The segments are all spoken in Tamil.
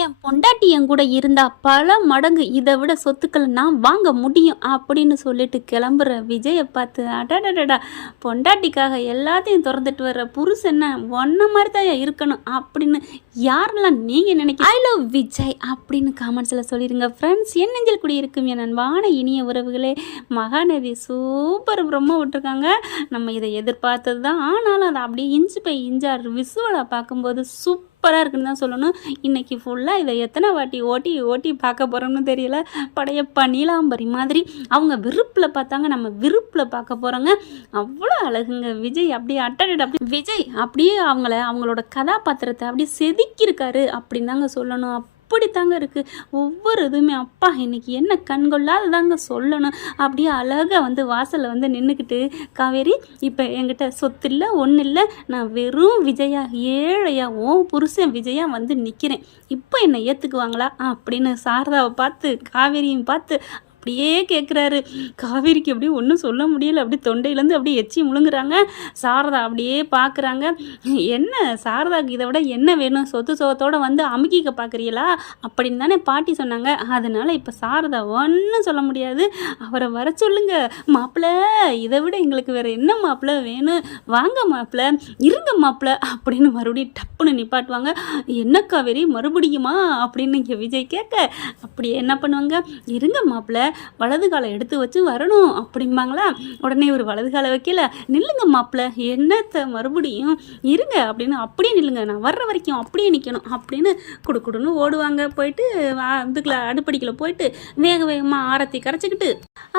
என் பொண்டாட்டி என் கூட இருந்தா பல மடங்கு இதை விட சொத்துக்களை நான் வாங்க முடியும் அப்படின்னு சொல்லிட்டு கிளம்புற விஜயை பார்த்து அடடடடா பொண்டாட்டிக்காக எல்லாத்தையும் திறந்துட்டு வர்ற புருஷன் ஒன்ன மாதிரி தான் இருக்கணும் அப்படின்னு யாரெல்லாம் நீங்கள் நினைக்க ஐ லவ் விஜய் அப்படின்னு காமெண்ட்ஸில் சொல்லிடுங்க ஃப்ரெண்ட்ஸ் என் நெஞ்சில் கூடி இருக்கும் என் அன்பான இனிய உறவுகளே மகாநதி சூப்பர் பிரம்ம விட்டுருக்காங்க. நம்ம இதை எதிர்பார்த்தது தான் ஆனாலும் அதை அப்படியே இன்ச்சு பை இன்ச்சார் விசுவலாக பார்க்கும்போது சூப்பர் சூப்பராக இருக்குன்னு தான் சொல்லணும். இன்னைக்கு ஃபுல்லாக இதை எத்தனை வாட்டி ஓட்டி ஓட்டி பார்க்க போகிறோம்னு தெரியல. படையப்பா நீலாம்பரி மாதிரி அவங்க விருப்பில் பார்த்தாங்க. நம்ம விருப்பில் பார்க்க போகிறோங்க அவ்வளோ அழகுங்க. விஜய் அப்படியே அட்டட் அப்படி விஜய் அப்படியே அவங்கள அவங்களோட கதாபாத்திரத்தை அப்படியே செதுக்கியிருக்காரு அப்படின்னு தாங்க சொல்லணும். அப்படி தாங்க இருக்குது ஒவ்வொரு இதுவுமே அப்பா இன்னைக்கு என்ன கண்கொள்ளாத தாங்க சொல்லணும். அப்படியே அழகாக வந்து வாசலில் வந்து நின்றுக்கிட்டு காவேரி இப்போ என்கிட்ட சொத்து இல்லை ஒன்றும் இல்லை நான் வெறும் விஜயா ஏழையா ஓ புருஷன் விஜயா வந்து நிற்கிறேன் இப்போ என்னை ஏற்றுக்குவாங்களா அப்படின்னு சாரதாவை பார்த்து காவேரியும் பார்த்து அப்படியே கேட்குறாரு காவேரிக்கு அப்படியே ஒன்றும் சொல்ல முடியல. அப்படியே தொண்டையிலேருந்து அப்படியே எச்சி முழுங்குறாங்க. சாரதா அப்படியே பார்க்குறாங்க என்ன சாரதாக்கு இதை விட என்ன வேணும்? சொத்து சோகத்தோடு வந்து அமுக்கிக்க பார்க்குறீங்களா அப்படின்னு தானே பாட்டி சொன்னாங்க. அதனால் இப்போ சாரதா ஒன்றும் சொல்ல முடியாது. அவரை வர சொல்லுங்க. மாப்பிள்ளை இதை விட எங்களுக்கு வேறு என்ன மாப்பிள்ளை வேணும்? வாங்க மாப்பிள்ளை இருங்க மாப்பிள்ளை அப்படின்னு மறுபடியும் டப்புன்னு நிப்பாட்டுவாங்க. என்ன காவேரி மறுபடியுமா அப்படின்னு இங்கே விஜய் கேட்க. அப்படியே என்ன பண்ணுவாங்க? இருங்க மாப்பிள்ளை வலது காலை எடுத்து வச்சு வரணும் அப்படிம்பாங்களா? உடனே ஒரு வலது காலை வைக்கல. நில்லுங்க மாப்பிள்ளை என்னத்த மறுபடியும் இருங்க அப்படின்னு அப்படியே நில்லுங்க. நான் வர்ற வரைக்கும் அப்படியே நிற்கணும் அப்படின்னு குடுக்குடுன்னு ஓடுவாங்க. போயிட்டு இதுக்குள்ள அடுப்படிக்குள்ள போயிட்டு வேக வேகமாக ஆரத்தி கரைச்சிக்கிட்டு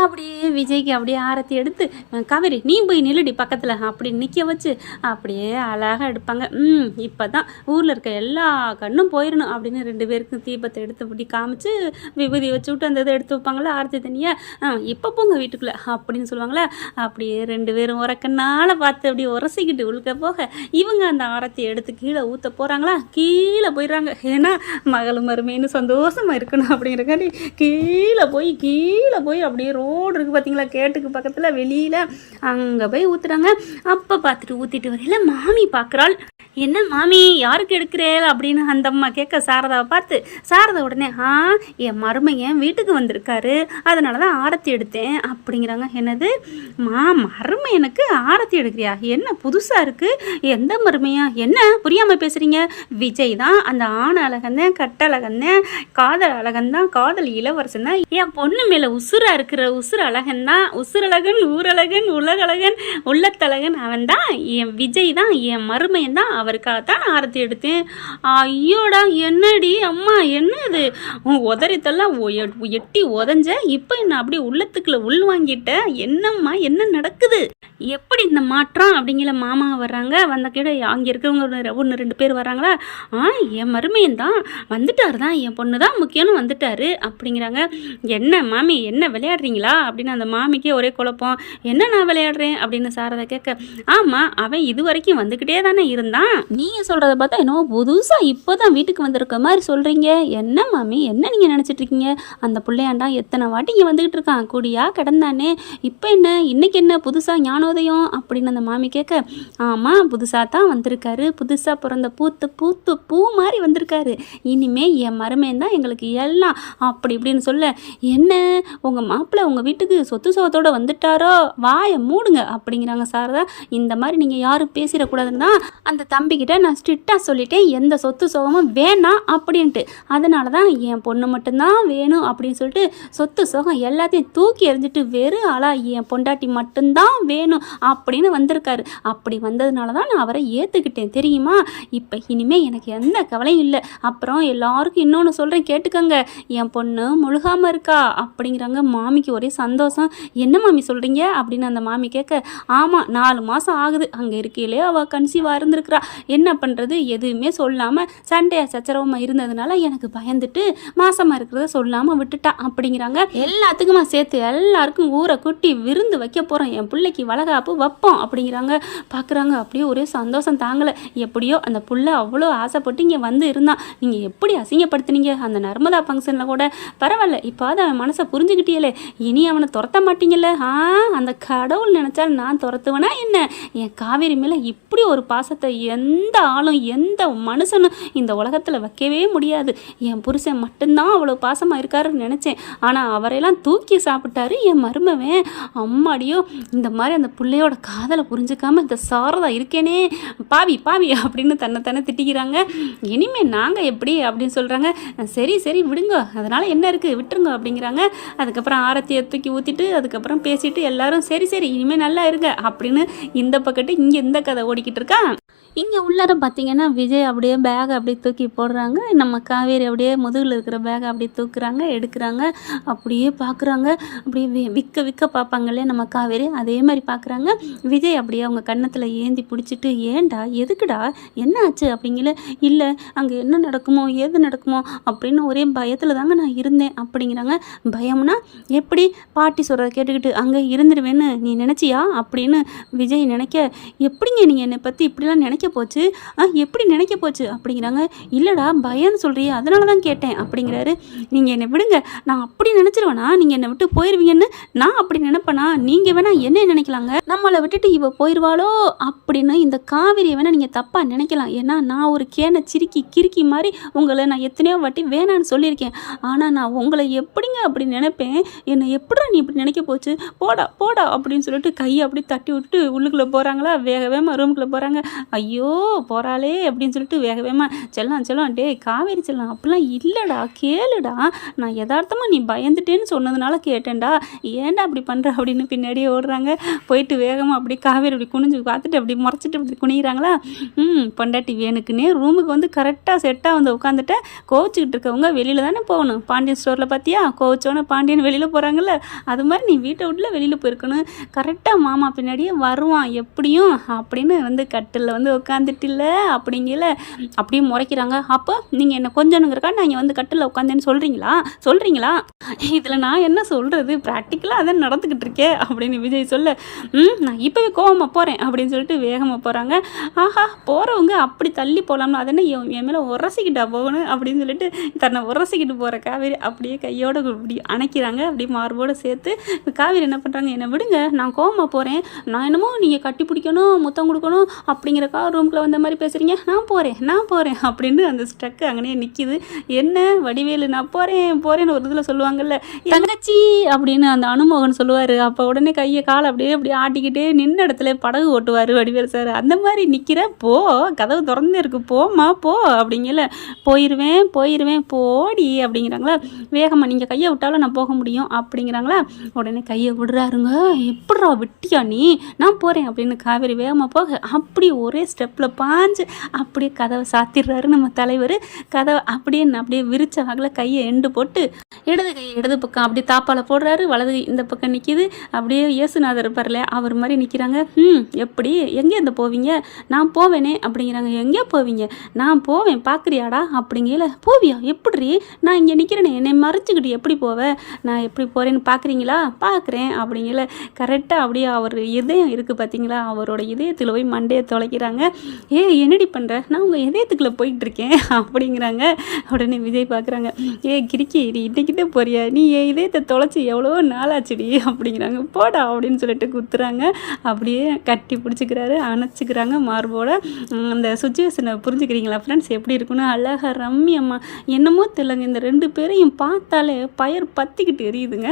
அப்படியே விஜய்க்கு அப்படியே ஆரத்தி எடுத்து கவரி காவேரி நீ போய் நில்லுடி பக்கத்தில் அப்படின்னு நிற்க வச்சு அப்படியே அழகாக எடுப்பாங்க. ம் இப்போ தான் ஊரில் இருக்க எல்லா கண்ணும் போயிடணும் அப்படின்னு ரெண்டு பேருக்கும் தீபத்தை எடுத்து இப்படி காமிச்சு விபூதி வச்சு விட்டு அந்த இதை எடுத்து வைப்பாங்களா? ஆரத்தி தனியாக இப்போ போங்க வீட்டுக்குள்ளே அப்படின்னு சொல்லுவாங்களே அப்படியே ரெண்டு பேரும் உரக்கனால பார்த்து அப்படியே உரசிக்கிட்டு உழுக்க போக இவங்க அந்த ஆரத்தை எடுத்து கீழே ஊற்ற போகிறாங்களா கீழே போயிடுறாங்க. ஏன்னா மகளும் மருமைன்னு சந்தோஷமாக இருக்கணும் அப்படிங்கிறக்காண்டி கீழே போய் கீழே போய் அப்படியே ரோடு இருக்குது பார்த்தீங்களா கேட்டுக்கு பக்கத்தில் வெளியில் அங்கே போய் ஊற்றுறாங்க அப்போ பார்த்துட்டு ஊற்றிட்டு வரையில மாமி பார்க்குறாள். என்ன மாமி யாருக்கு எடுக்கிறேள்? அப்படின்னு அந்த அம்மா கேட்க சாரதாவை பார்த்து சாரதா உடனே ஆ என் மருமையன் வீட்டுக்கு வந்திருக்காரு. அதனால தான் ஆரத்தி எடுத்தேன் அப்படிங்கிறாங்க. என்னது? மா மருமை எனக்கு ஆரத்தி எடுக்கிறியா? என்ன புதுசாக இருக்குது எந்த மருமையா? என்ன புரியாமல் பேசுகிறீங்க விஜய் தான் அந்த ஆண் அழகந்தேன் கட்டழகந்தேன் காதல் அழகந்தான் காதல் இளவரசன் தான். என் பொண்ணு மேலே உசுரா இருக்கிற உசுர் அழகன் தான். உசுரழகன் ஊரழகன் உலகழகன் உள்ளத்தழகன் அவன் தான். என் விஜய் தான் என் மருமையன் தான். அவருக்காக தான் நான் ஆரத்தி எடுத்தேன். ஐயோடா என்னடி அம்மா என்னது? இது உதறித்தெல்லாம் எட்டி உதஞ்ச இப்போ என்ன அப்படியே உள்ளத்துக்குள்ள உள் வாங்கிட்ட? என்னம்மா என்ன நடக்குது? எப்படி இந்த மாற்றம்? அப்படிங்கிற மாமா வர்றாங்க. வந்த கிட்ட அங்கே இருக்கிறவங்க ஒன்று ரெண்டு பேர் வர்றாங்களா? ஆ என் மருமையன் தான். வந்துட்டார் தான். என் பொண்ணு தான் முக்கியம்னு வந்துட்டாரு அப்படிங்கிறாங்க. என்ன மாமி என்ன விளையாடுறீங்களா? அப்படின்னு அந்த மாமிக்கே ஒரே குழப்பம். என்ன நான் விளையாடுறேன்? அப்படின்னு சாரதா கேட்க ஆமாம் அவன் இது வரைக்கும் வந்துக்கிட்டே தானே இருந்தான். நீங்கள் சொல்கிறத பார்த்தா என்னவோ புதுசாக இப்போ தான் வீட்டுக்கு வந்திருக்க மாதிரி சொல்கிறீங்க என்ன மாமி என்ன நீங்கள் நினச்சிட்டு இருக்கீங்க? அந்த பிள்ளையாண்டா எத்தனை வாட்டி இங்கே வந்துக்கிட்டு இருக்கான். கூடியா? கிடந்தானே? இப்போ என்ன? இன்னைக்கு என்ன? புதுசாக ஞானோதயம்? அப்படின்னு அந்த மாமி கேட்க ஆமாம் புதுசாக தான் வந்திருக்காரு. புதுசாக பிறந்த பூத்து பூத்து பூ மாதிரி வந்திருக்காரு. இனிமே என் மருமேன் தான் எங்களுக்கு எல்லாம். அப்படி இப்படின்னு சொல்ல என்ன? உங்கள் மாப்பிள்ளை உங்கள் வீட்டுக்கு சொத்து சோகத்தோட வந்துட்டாரோ? வாயை மூடுங்க அப்படிங்கிறாங்க சாரதா. இந்த மாதிரி நீங்கள் யாரும் பேசிடக்கூடாதுன்னு தான் அந்த தம்பிக்கிட்ட நான் ஸ்ட்ரிக்டாக சொல்லிட்டேன். எந்த சொத்து சோகமும் வேணாம் அப்படின்ட்டு. அதனால தான் என் பொண்ணு மட்டும்தான் வேணும் அப்படின்னு சொல்லிட்டு சொத்து சுகம் எல்லாத்தையும் தூக்கி எறிஞ்சிட்டு வெறும் ஆளா என் பொண்டாட்டி மட்டும்தான் வேணும் அப்படின்னு வந்திருக்காரு. அப்படி வந்ததுனால தான் நான் அவரை ஏற்றுக்கிட்டேன் தெரியுமா? இப்போ இனிமேல் எனக்கு எந்த கவலையும் இல்லை. அப்புறம் எல்லாருக்கும் இன்னொன்று சொல்கிறேன் கேட்டுக்கங்க. என் பொண்ணு முழுகாமல் இருக்கா? அப்படிங்கிறாங்க. மாமிக்கு ஒரே சந்தோஷம். என்ன மாமி சொல்கிறீங்க அப்படின்னு அந்த மாமி கேட்க ஆமாம் நாலு மாதம் ஆகுது. அங்கே இருக்கையிலே அவள் கன்சீவாக இருந்திருக்கிறா. என்ன பண்ணுறது எதுவுமே சொல்லாமல் சண்டையா சச்சரவமாக இருந்ததுனால எனக்கு பயந்துட்டு மாசமாக இருக்கிறத சொல்லாமல் விட்டுட்டா அப்படிங்கிறாங்க. எல்லாத்துக்குமா சேர்த்து எல்லாருக்கும் ஊரை குட்டி விருந்து வைக்க போகிறோம் என் பிள்ளைக்கு வளகாப்பு வைப்போம் அப்படிங்கிறாங்க. பார்க்குறாங்க அப்படியே ஒரே சந்தோஷம் தாங்கலை. எப்படியோ அந்த புள்ள அவ்வளோ ஆசைப்பட்டு இங்கே வந்து இருந்தான். நீங்கள் எப்படி அசிங்கப்படுத்துனீங்க? அந்த நர்மதா ஃபங்க்ஷனில் கூட. பரவாயில்ல. இப்போது அவன் மனசை புரிஞ்சுக்கிட்டியலே. இனி அவனை துரத்த மாட்டீங்கல்ல? ஆ அந்த கடவுள் நினச்சாலும் நான் துரத்துவேனா என்ன? என் காவேரி மேலே இப்படி ஒரு பாசத்தை எந்த ஆளும் எந்த மனுஷனும் இந்த உலகத்தில் வைக்கவே முடியாது. என் புருஷன் மட்டும்தான் அவ்வளோ பாசமாக இருக்காருன்னு நினச்சேன். ஆனால் அவரையெல்லாம் தூக்கி சாப்பிட்டாரு என் மருமவன். அம்மாடியோ இந்த மாதிரி அந்த பிள்ளையோட காதலை புரிஞ்சுக்காம இந்த சாரதா இருக்கேனே பாவி பாவி அப்படின்னு தன்னை தானே திட்டிக்கிறாங்க. இனிமே நாங்கள் எப்படி அப்படின்னு சொல்கிறாங்க சரி சரி விடுங்க. அதனால் என்ன இருக்குது விட்டுருங்க அப்படிங்கிறாங்க. அதுக்கப்புறம் ஆரத்தியை தூக்கி ஊற்றிட்டு அதுக்கப்புறம் பேசிட்டு எல்லாரும் சரி சரி இனிமேல் நல்லா இருங்க அப்படின்னு இந்த பக்கத்து இங்கே இந்த கதை ஓடிக்கிட்டு இருக்கா. இங்கே உள்ளார பார்த்தீங்கன்னா விஜய் அப்படியே பேகை அப்படியே தூக்கி போடுறாங்க. நம்ம காவேரி அப்படியே முதுகில் இருக்கிற பேகை அப்படியே தூக்குறாங்க எடுக்கிறாங்க. அப்படியே பார்க்குறாங்க அப்படியே வி- விற்க விக்க பார்ப்பாங்களே நம்ம காவேரி? அதே மாதிரி பார்க்குறாங்க விஜய் அப்படியே அவங்க கன்னத்தில் ஏந்தி பிடிச்சிட்டு ஏன்டா எதுக்குடா? என்ன ஆச்சு? அப்படிங்கல இல்லை அங்கே என்ன நடக்குமோ ஏது நடக்குமோ அப்படின்னு ஒரே பயத்தில் தாங்க நான் இருந்தேன். அப்படிங்கிறாங்க. பயம்னா எப்படி பாட்டி சொல்கிறத கேட்டுக்கிட்டு அங்கே இருந்துருவேன்னு நீ நினச்சியா? அப்படின்னு விஜய் நினைக்க எப்படிங்க நீங்கள் என்னை பற்றி இப்படிலாம் நினைக்க நினைக்க போச்சு? ஆ எப்படி நினைக்க போச்சு? அப்படிங்கிறாங்க. இல்லைடா பயம்னு சொல்கிறியே அதனால தான் கேட்டேன் அப்படிங்கிறாரு. நீங்கள் என்னை விடுங்க நான் அப்படி நினச்சிருவேனா? நீங்கள் என்னை விட்டு போயிடுவீங்கன்னு நான் அப்படி நினைப்பேனா? நீங்கள் வேணால் என்ன நினைக்கலாங்க. நம்மளை விட்டுட்டு இவ போயிடுவாளோ அப்படின்னு இந்த காவிரியை வேணால் நீங்கள் தப்பாக நினைக்கலாம். ஏன்னா நான் ஒரு கேனை சிரிக்கி கிறுக்கி மாதிரி உங்களை நான் எத்தனையோ வாட்டி வேணான்னு சொல்லியிருக்கேன். ஆனால் நான் உங்களை எப்படிங்க அப்படி நினைப்பேன்? என்னை எப்படிடா நீ இப்படி நினைக்க போச்சு? போடா போடா அப்படின்னு சொல்லிட்டு கையை அப்படி தட்டி விட்டுட்டு உள்ளுக்குள்ளே போகிறாங்களா வேக வேகமாக ரூமுக்குள்ளே போகிறாங்க ஐயோ ஐயோ போகிறாளே அப்படின்னு சொல்லிட்டு வேக வேகமாக செல்லாம் செல்லாம் டேய் காவேரி செல்லாம் அப்படிலாம் இல்லைடா கேளுடா. நான் யதார்த்தமாக நீ பயந்துட்டேன்னு சொன்னதுனால கேட்டேன்டா. ஏன்டா அப்படி பண்ணுற அப்படின்னு பின்னாடியே ஓடுறாங்க. போயிட்டு வேகமாக அப்படி காவேரி அப்படி குனிஞ்சு பார்த்துட்டு அப்படி முறைச்சிட்டு அப்படி குனிகிறாங்களா ம் பொண்டாட்டி வேணுக்குன்னே ரூமுக்கு வந்து கரெக்டாக செட்டாக வந்து உட்காந்துட்டேன் கோவிச்சுக்கிட்டு இருக்கவங்க வெளியில் தானே போகணும். பாண்டியன் ஸ்டோரில் பார்த்தியா கோவிச்சோன்னே பாண்டியன் வெளியில் போகிறாங்கல்ல அது மாதிரி நீ வீட்டை விட்டுல வெளியில் போயிருக்கணும். கரெக்டாக மாமா பின்னாடியே வருவான் எப்படியும் அப்படின்னு வந்து கட்டிலில் வந்து உட்காந்துட்டில்ல அப்படிங்கல. அப்படியே முறைக்கிறாங்க. அப்போ நீங்கள் என்ன கொஞ்சணுங்கிறக்கா நான் இங்கே வந்து கட்டில் உட்காந்தேன்னு சொல்கிறீங்களா சொல்கிறீங்களா இதில் நான் என்ன சொல்கிறது ப்ராக்டிக்கலாக அதான் நடந்துக்கிட்டு இருக்கேன் அப்படின்னு விஜய் சொல்ல ம் நான் இப்போவே கோவமாக போகிறேன் அப்படின்னு சொல்லிட்டு வேகமாக போகிறாங்க ஆஹா போகிறவங்க அப்படி தள்ளி போகலாம்னு அது என்ன என் என் மேலே உரசிக்கிட்டா போகணும் அப்படின்னு சொல்லிட்டு தன்னை உரசிக்கிட்டு போகிற காவேரி அப்படியே கையோட இப்படி அணைக்கிறாங்க. அப்படி மார்போடு சேர்த்து காவேரி என்ன பண்ணுறாங்க என்னை விடுங்க நான் கோவமாக போகிறேன் நான் என்னமோ நீங்கள் கட்டி பிடிக்கணும் முத்தம் கொடுக்கணும் அப்படிங்கிறக்கா ரூம்குள்ளே வந்த மாதிரி பேசுகிறீங்க நான் போகிறேன் நான் போகிறேன் அப்படின்னு அந்த ஸ்ட்ரக்கு அங்கனே நிற்கிது என்ன வடிவேலு நான் போகிறேன் போகிறேன்னு ஒரு இதில் சொல்லுவாங்கல்ல. தங்கச்சி அப்படின்னு அந்த அனுமோகன் சொல்லுவார். அப்போ உடனே கையை காலை அப்படியே அப்படியே ஆட்டிக்கிட்டே நின்ன இடத்துல படகு ஓட்டுவார் வடிவேல் சார் அந்த மாதிரி நிற்கிற போ கதவு திறந்து இருக்கு போம்மா போ அப்படிங்கல. போயிடுவேன் போயிடுவேன் போடி அப்படிங்கிறாங்களா. வேகமாக நீங்கள் கையை விட்டாலும் நான் போக முடியும் அப்படிங்கிறாங்களா. உடனே கையை விடுறாருங்க. எப்படா விட்டியா நீ? நான் போகிறேன் அப்படின்னு காவேரி வேகமாக போக அப்படி ஒரே ஸ்டெப்பில் பாஞ்சு அப்படியே கதவை சாத்திடுறாரு நம்ம தலைவர். கதவை அப்படியே அப்படியே விரிச்ச வகையில் கையை எண்டு போட்டு இடது கை இடது பக்கம் அப்படியே தாப்பால போடுறாரு. வலது இந்த பக்கம் நிற்கிது அப்படியே இயேசுநாதர் இருப்பார்ல அவர் மாதிரி நிற்கிறாங்க ம் எப்படி? எங்கே இந்த போவீங்க? நான் போவேனே. அப்படிங்கிறாங்க. எங்கே போவீங்க? நான் போவேன் பார்க்குறியாடா? அப்படிங்கல போவியா? எப்படி நான் இங்கே நிற்கிறேனே என்னை மறைச்சிக்கிட்டு எப்படி போவேன் நான் எப்படி போகிறேன்னு பார்க்குறீங்களா? பார்க்குறேன். அப்படிங்கல கரெக்டாக அப்படியே அவர் இதயம் இருக்குது பார்த்தீங்களா அவரோட இதயத்தில் போய் மண்டையை தொலைக்கிறாங்க. ஏ என்னடி பண்ணுற நான் உங்கள் இதயத்துக்குள்ளே போயிட்டுருக்கேன் அப்படிங்கிறாங்க. உடனே விஜய் பார்க்குறாங்க ஏ கிறுக்கி நீ இன்னைக்கிட்டே போறியா? நீ என் இதயத்தை தொலைச்சி எவ்வளோ நாளாச்சுடி அப்படிங்கிறாங்க. போடா அப்படின்னு சொல்லிட்டு குத்துறாங்க. அப்படியே கட்டி பிடிச்சிக்கிறாரு அணைச்சிக்கிறாங்க மார்போட. அந்த சுச்சுவேஷனை புரிஞ்சுக்கிறீங்களா ஃப்ரெண்ட்ஸ் எப்படி இருக்குன்னு அழகா ரம்மியம்மா என்னமோ தெரியலங்க இந்த ரெண்டு பேரையும் பார்த்தாலே பயர் பத்திக்கிட்டு எரியுதுங்க.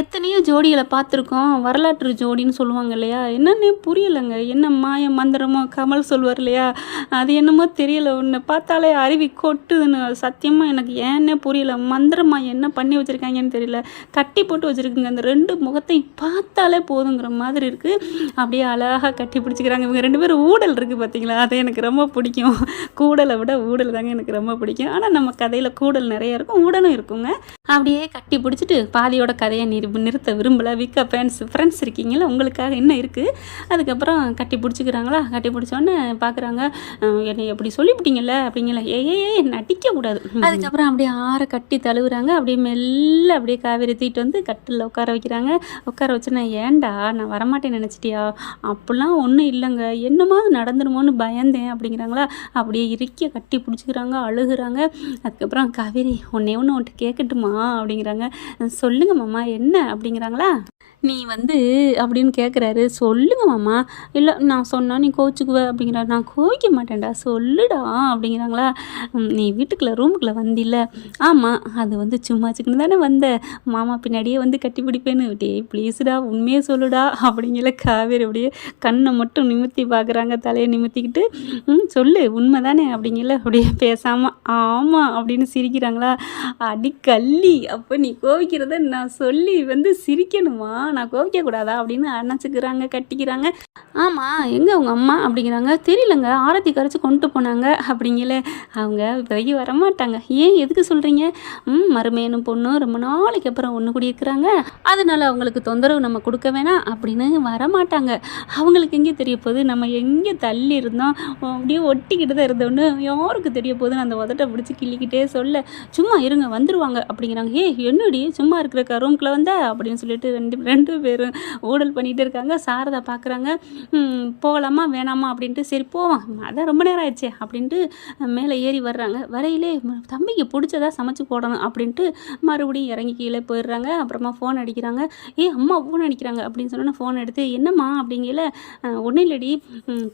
எத்தனையோ ஜோடிகளை பார்த்துருக்கோம் வரலாற்று ஜோடின்னு சொல்லுவாங்க இல்லையா? என்னன்னே புரியலைங்க. என்ன மாய மந்திரமோ கமல் சொல்லுவார் இல்லையா? அது என்னமோ தெரியல. உன்னை பார்த்தாலே அருவி கொட்டுதுன்னு. சத்தியமாக எனக்கு ஏன்னே புரியல. மந்திரமா என்ன பண்ணி வச்சுருக்காங்கன்னு தெரியல. கட்டி போட்டு வச்சுருக்குங்க. அந்த ரெண்டு முகத்தையும் பார்த்தாலே போதுங்கிற மாதிரி இருக்குது அப்படியே அழகாக கட்டி பிடிச்சிக்கிறாங்க. இவங்க ரெண்டு பேரும் ஊடல் இருக்குது பார்த்தீங்களா? அது எனக்கு ரொம்ப பிடிக்கும். கூடலை விட ஊடல் தாங்க எனக்கு ரொம்ப பிடிக்கும். ஆனால் நம்ம கதையில் கூடல் நிறைய இருக்கும் ஊடலும் இருக்குங்க. அப்படியே கட்டி பிடிச்சிட்டு பாதியோட கதையை நிறு நிறுத்த விரும்பலை. விக்க ஃபேன்ஸ் ஃப்ரெண்ட்ஸ் இருக்கீங்களா உங்களுக்காக என்ன இருக்குது அதுக்கப்புறம் கட்டி பிடிச்சிக்கிறாங்களா? கட்டி பிடிச்சோன்னே பார்க்குறாங்க என்னை எப்படி சொல்லிவிட்டீங்கல்ல அப்படிங்கல. ஏ ஏ நடிக்கக்கூடாது. அதுக்கப்புறம் அப்படியே ஆற கட்டி தழுவுறாங்க. அப்படியே மெல்ல அப்படியே காவேரி தூக்கிட்டு வந்து கட்டில் உட்கார வைக்கிறாங்க. உட்கார வச்சுனா ஏன்டா நான் வரமாட்டேன் நினச்சிட்டியா? அப்படிலாம் ஒன்றும் இல்லைங்க. என்னமாவது நடந்துருமோன்னு பயந்தேன் அப்படிங்கிறாங்களா. அப்படியே இறுக்கிய கட்டி பிடிச்சிக்கிறாங்க அழுகுறாங்க. அதுக்கப்புறம் காவேரி ஒன்னே ஒன்று உன்ட்டு கேட்கட்டுமா அப்படிங்கிறாங்க. சொல்லுங்க மாமா என்ன? அப்படிங்கிறாங்களா. நீ வந்து அப்படின்னு கேட்குறாரு சொல்லுங்க மாமா. இல்லை நான் சொன்னால் நீ கோச்சுக்குவ அப்படிங்கிறா. நான் கோவிக்க மாட்டேன்டா. சொல்லுடா அப்படிங்கிறாங்களா. நீ வீட்டுக்குள்ளே ரூமுக்குள்ளே வந்தில்ல. ஆமாம் அது வந்து சும்மா சிக்கன்னு தானே வந்த. மாமா பின்னாடியே வந்து கட்டி பிடிப்பேன்னு. டேய் ப்ளீஸ்டா உண்மையே சொல்லுடா அப்படிங்கிற காவேரி அப்படியே கண்ணை மட்டும் நிமித்தி பார்க்குறாங்க தலையை நிமித்திக்கிட்டு ம் சொல்லு உண்மை தானே அப்படிங்கல அப்படியே பேசாமல் ஆமாம் அப்படின்னு சிரிக்கிறாங்களா. அடி கள்ளி அப்போ நீ கோவிக்கிறத நான் சொல்லி வந்து சிரிக்கணுமா? நான் கோவிக்க கூடாதா அப்படின்னு அணைச்சிக்கிறாங்க கட்டிக்கிறாங்க. ஆமாம் எங்கே உங்கள் அம்மா அப்படிங்கிறாங்க. தெரியலங்க ஆரத்தி கரைச்சி கொண்டு போனாங்க அப்படிங்கல. அவங்க விலகி வரமாட்டாங்க ஏன் எதுக்கு சொல்கிறீங்க ம் மருமையனும் பொண்ணும் ரொம்ப நாளைக்கு அப்புறம் ஒன்று கூடி இருக்கிறாங்க அதனால அவங்களுக்கு தொந்தரவு நம்ம கொடுக்க வேணாம் அப்படின்னு வரமாட்டாங்க. அவங்களுக்கு எங்கே தெரிய போகுது? நம்ம எங்கே தள்ளி இருந்தோம்? அப்படியே ஒட்டிக்கிட்டு தான் இருந்தோன்னு யாருக்கு தெரிய போகுதுன்னு அந்த உதட்டை பிடிச்சி கிள்ளிக்கிட்டே சொல்ல சும்மா இருங்க வந்துடுவாங்க அப்படிங்கிறாங்க. ஏ என்னடி? சும்மா இருக்கிற ரூம்குள்ளே வந்த? அப்படின்னு சொல்லிட்டு ரெண்டு ரெண்டு பேரும் ஊடல் பண்ணிகிட்டு இருக்காங்க. சாரதா பார்க்குறாங்க போகலாமா வேணாமா? அப்படின்ட்டு. சரி போவோம். அதான் ரொம்ப நேரம் ஆயிடுச்சே அப்படின்ட்டு மேலே ஏறி வர்றாங்க. வரையிலே தம்பிக்கு பிடிச்சதா சமைச்சு போடணும் அப்படின்ட்டு மறுபடியும் இறங்கி கீழே போயிடுறாங்க. அப்புறமா ஃபோன் அடிக்கிறாங்க. ஏ அம்மா ஃபோன் அடிக்கிறாங்க அப்படின்னு சொன்னோன்னே ஃபோன் எடுத்து என்னம்மா? அப்படிங்கல ஒன்றும் இல்லடி.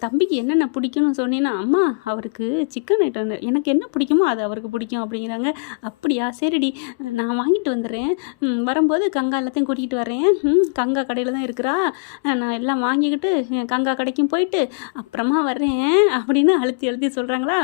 தம்பிக்கு என்னென்ன பிடிக்கும்னு சொன்னீங்கன்னா அம்மா அவருக்கு சிக்கன் ஐட்டம் எனக்கு என்ன பிடிக்குமோ அது அவருக்கு பிடிக்கும் அப்படிங்கிறாங்க. அப்படியா? சரிடி. நான் வாங்கிட்டு வந்துடுறேன். வரும்போது கங்கா எல்லாத்தையும் கூட்டிகிட்டு வரேன் கங்கா கடையில் தான் இருக்கிறா. நான் எல்லாம் வாங்கிக்கிட்டு கங்கா கடைக்கும் போயிட்டு அப்புறமா வர்றேன் அப்படின்னு அழுத்தி அழுத்தி சொல்கிறாங்களா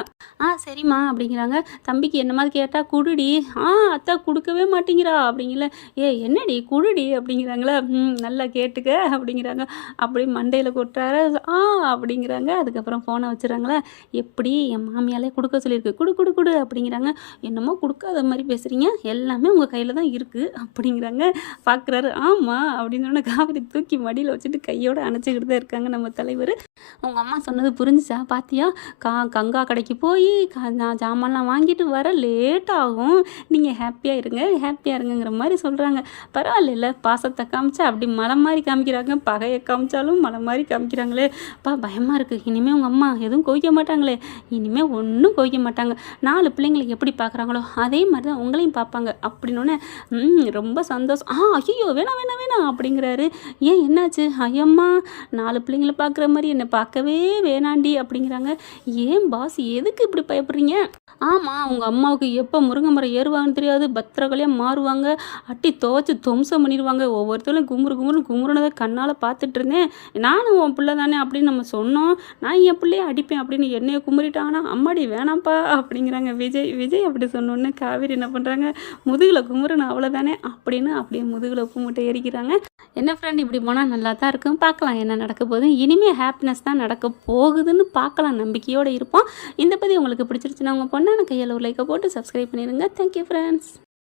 ஆ சரிம்மா அப்படிங்கிறாங்க. தம்பிக்கு என்ன மாதிரி கேட்டால் குடுடி. ஆ அத்தா கொடுக்கவே மாட்டேங்கிறா. அப்படிங்கல. ஏ என்னடி குடுடி அப்படிங்கிறாங்களா. ம் நல்லா கேட்டுக்க அப்படிங்கிறாங்க. அப்படி மண்டையில் கொட்டுறாரு. ஆ அப்படிங்கிறாங்க. அதுக்கப்புறம் ஃபோனை வச்சுறாங்களா. எப்படி என் மாமியாலே கொடுக்க சொல்லியிருக்கு. குடு குடு குடு அப்படிங்கிறாங்க. என்னமோ கொடுக்காத மாதிரி பேசுகிறீங்க எல்லாமே உங்கள் கையில் தான் இருக்குது அப்படிங்கிறாங்க. பார்க்குறாரு ஆமாம் அப்படின்னு சொன்ன காவிரி தூக்கி மடியில் வச்சுட்டு கையோடு அணைச்சிக்கிட்டு தான் இருக்காங்க நம்ம தலைவர். உங்கள் அம்மா சொன்னது புரிஞ்சுச்சா? பார்த்தியா கா கங்கா கடைக்கு போய் நான் ஜாமான்லாம் வாங்கிட்டு வர லேட் ஆகும். நீங்கள் ஹாப்பியாக இருங்க ஹாப்பியாக இருங்கங்கிற மாதிரி சொல்கிறாங்க பரவாயில்ல பாசத்தை காமிச்சா அப்படி மலை மாதிரி காமிக்கிறாங்க. பகையை காமிச்சாலும் மலை மாதிரி காமிக்கிறாங்களே. அப்பா பயமாக இருக்குது இனிமேல் உங்கள் அம்மா எதுவும் கோவிக்க மாட்டாங்களே. இனிமேல் ஒன்றும் கோவிக்க மாட்டாங்க. நாலு பிள்ளைங்களை எப்படி பார்க்குறாங்களோ அதே மாதிரி தான் உங்களையும் பார்ப்பாங்க அப்படின்னோடனே ம் ரொம்ப சந்தோஷம். ஆ ஐயோ வேணாம் வேணாம் வேணாம் அப்படிங்கிறாரு. ஏன் என்னாச்சு? ஐயம்மா நாலு பிள்ளைங்களை பார்க்குற மாதிரி என்னை பார்க்கவே வேணாண்டி அப்படிங்கிறாங்க. ஏன் பாஸ் எதுக்கு இப்படி பயப்படுறீங்க? ஆமாம் அவங்க அம்மாவுக்கு எப்போ முருங்கை மரம் ஏறுவாங்கன்னு தெரியாது. பத்திரகலையாக மாறுவாங்க. அட்டி துவச்சி துவம்சம் பண்ணிடுவாங்க. ஒவ்வொருத்தரும் குமுறு குமுறு குமுறுனதை கண்ணால் பார்த்துட்டு இருந்தேன். நானும் உன் பிள்ளை தானே அப்படின்னு நம்ம சொன்னோம். நான் என் பிள்ளைய அடிப்பேன் அப்படின்னு என்னைய குமுறிட்டாங்கன்னா அம்மாடி வேணாம்ப்பா அப்படிங்கிறாங்க விஜய். விஜய் அப்படி சொன்னோன்னே காவேரி என்ன பண்ணுறாங்க முதுகில் குமுறணும் அவ்வளோதானே அப்படின்னு அப்படியே முதுகில் கும்பிட்டு ஏறிக்கிறாங்க எரிக்கிறாங்க. என்ன ஃப்ரெண்ட் இப்படி போனால் நல்லா தான் இருக்கும். பார்க்கலாம் என்ன நடக்க போகுது. இனிமேல் ஹாப்பினஸ் தான் நடக்க போகுதுன்னு பார்க்கலாம். நம்பிக்கையோடு இருப்போம். இந்த பற்றி உங்களுக்கு பிடிச்சிருச்சுன்னா உங்கள் பொண்ணான கையில் ஒரு லைக்கை போட்டு சப்ஸ்கிரைப் பண்ணிடுங்க. Thank you friends